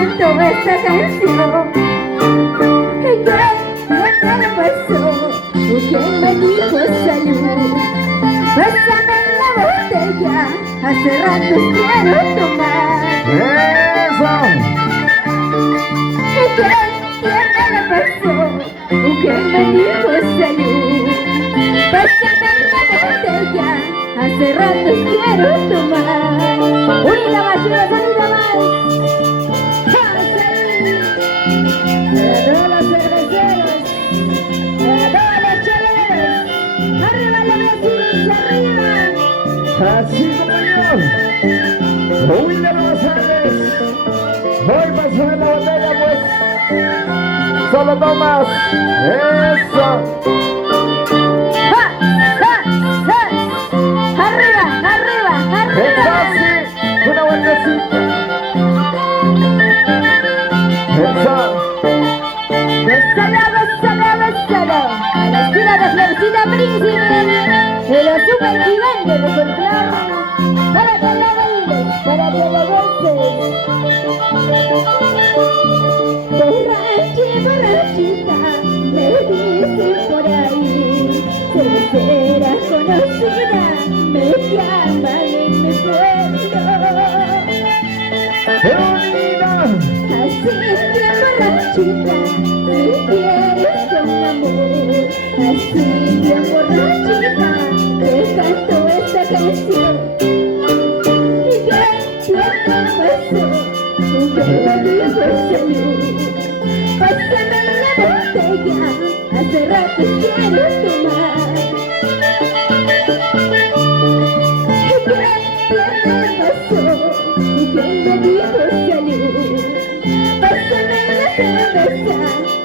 canto esta canción. ¿Qué me pasó? ¿Quién me dijo salud? Pásame la botella, hace rato quiero tomar. ¡Eso! ¿Qué me pasó? ¿Quién me dijo salud? Pásame la botella, hace rato quiero tomar. ¡Unida más, unida más! Para todos los cerveceros, para todos los cheleros, arriba los vecinos, arriba. Así como yo. Uy, de los Ángeles. Voy pasando la botella, pues. Solo tomas. Eso. Arriba, arriba, Eso arriba. sí. Una vueltecita. Eso. Bésala, bésala, bésala. A la esquina de Florcita Príncipe, de los super gigantes de folclore, para que la bailes, para que la goces. Borrachita, me dicen por ahí, cervecera conocida, me llaman en mi pueblo. Unida. Así bien borrachita, si quieres con amor. Así bien borrachita, te canto esta canción. ¿Qué te pasó? ¿Qué me dijo salud? Pásame la botella, hace rato quiero tomar. ¿Qué me pasó? ¿Quién me dijo salud? Pásame la cerveza,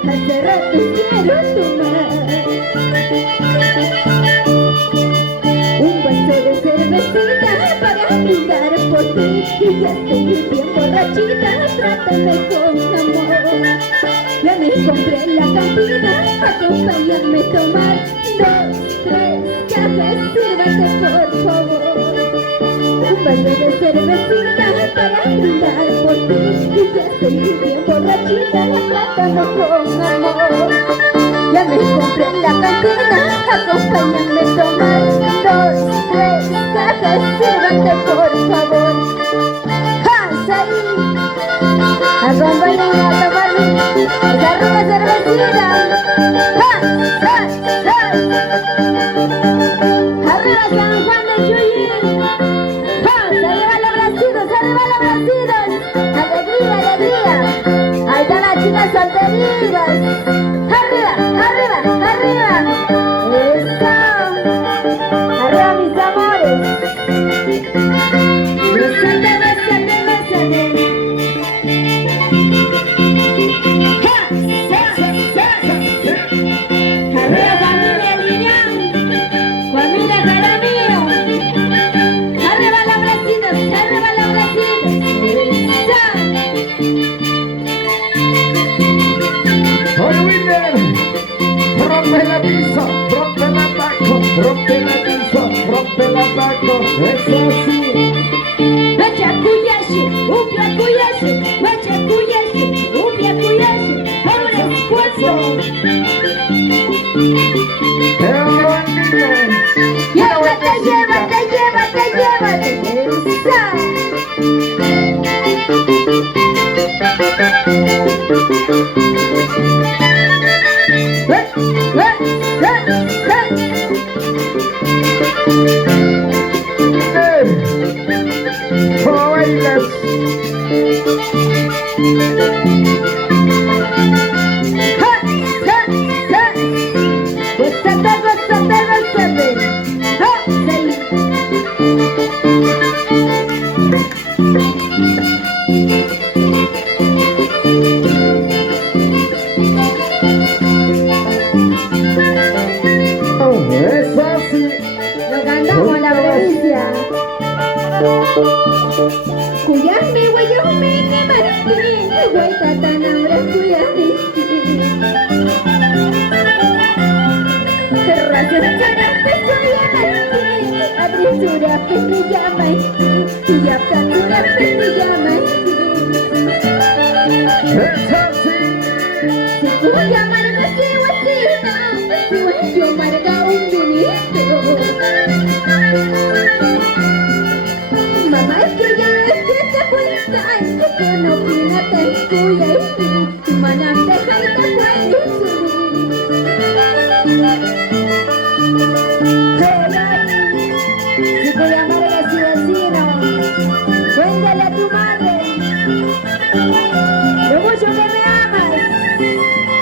hace rato quiero tomar. Un vaso de cervecita para brindar por ti, y ya estoy bien borrachita, trátame con amor. Ya me compré en la cantina, acompáñame a tomar 2, 3 cafés, sírvete por favor. Un vaso de cervecita para brindar por ti, y ya estoy bien borrachita, trátame con amor. Ya me compré en la cantina, acompáñame a tomar 2, 3 cafés, sírvete por favor. ¡Ja! Acompáñame a tomar esa rica cervecita. ¡Ja! ¡Ja! ¡Ja! Arriba San Juan de Chuyín. ¡Ja! ¡Arriba los bracitos! ¡Arriba los bracitos! ¡Alegría, alegría! ¡Ahí están las chicas solteritas! ¡Arriba, arriba, arriba! ¡Eso! ¡Arriba mis amores! ¡Bésate, bésate, bésate! Arriba familia Liñán, familia Jaramillo, arriba los bracitos, arriba los bracitos. Hoy Winner. Rompe la piso, rompe la taco, rompe la piso, rompe la taco. Eso sí. Machacuyashi, upiacuyashi, machacuyashi, upiacuyashi, hombres puestos. Llévate, llévate, llévate, llévate. ¿Cómo bailas? Gózate, gózate, gózate. Es así. Lo cantamos la provincia. Cuyame, guayome, que martín, guaytatanambra, cuyame. Terrazas, charantes, cuyame. Abrisura, que me llama. Y ya captura, que me llama. cuentan que no opínate kuya ini manang dehay ta pwede sumi. Si Kuya Marga si vecino, cuéntale a tu madre lo mucho que me amas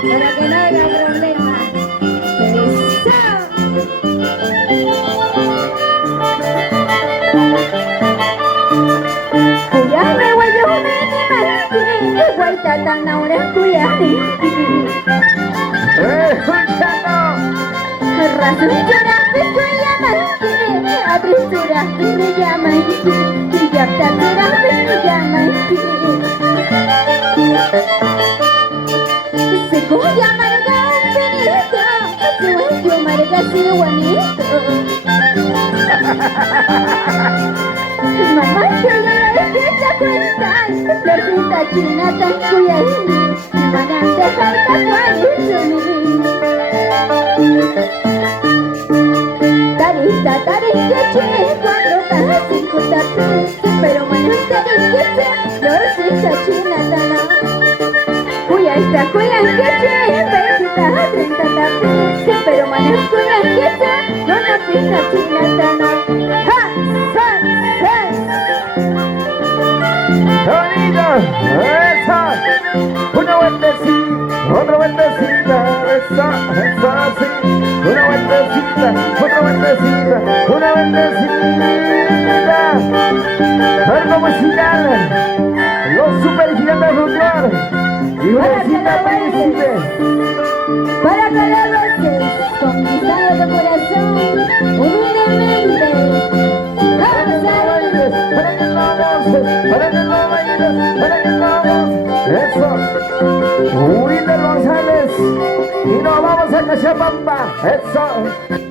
para que no haya problema. Beso. Kuyane wayo minima, igual tatang na una kuyane. Escuchando. Razón llorar me llaman, apresura me llaman, y ya tatura me llaman. Se cuya amarga un pinito, se vuelve amarga si bonito. Mamá chula, ¿qué te cuentas? La cinta china tan cuya ini, me van a dejar tatuar eso Tarita, tarita, che, cuatro tajas, 50 pesos, pero mañana tarita, che, florcita china tana. Cuya que che, 20 tajas, 30 tapetes, pero mañana que che, no una pista china tana. ¡Ja! ¡Sa! ¡Sa! Bonito, esa, una vueltecita, otra vueltecita, esa, sí, una vueltecita, otra vueltecita, una vueltecita. Algo musical, los super gigantes de folclor y Juancita Príncipe. Para que la beses con mi sangre de corazón, humildemente. Para que no goces, para que no bailes, para que no goces. Eso, Wilder González. Y nos vamos a Cachapampa. Eso.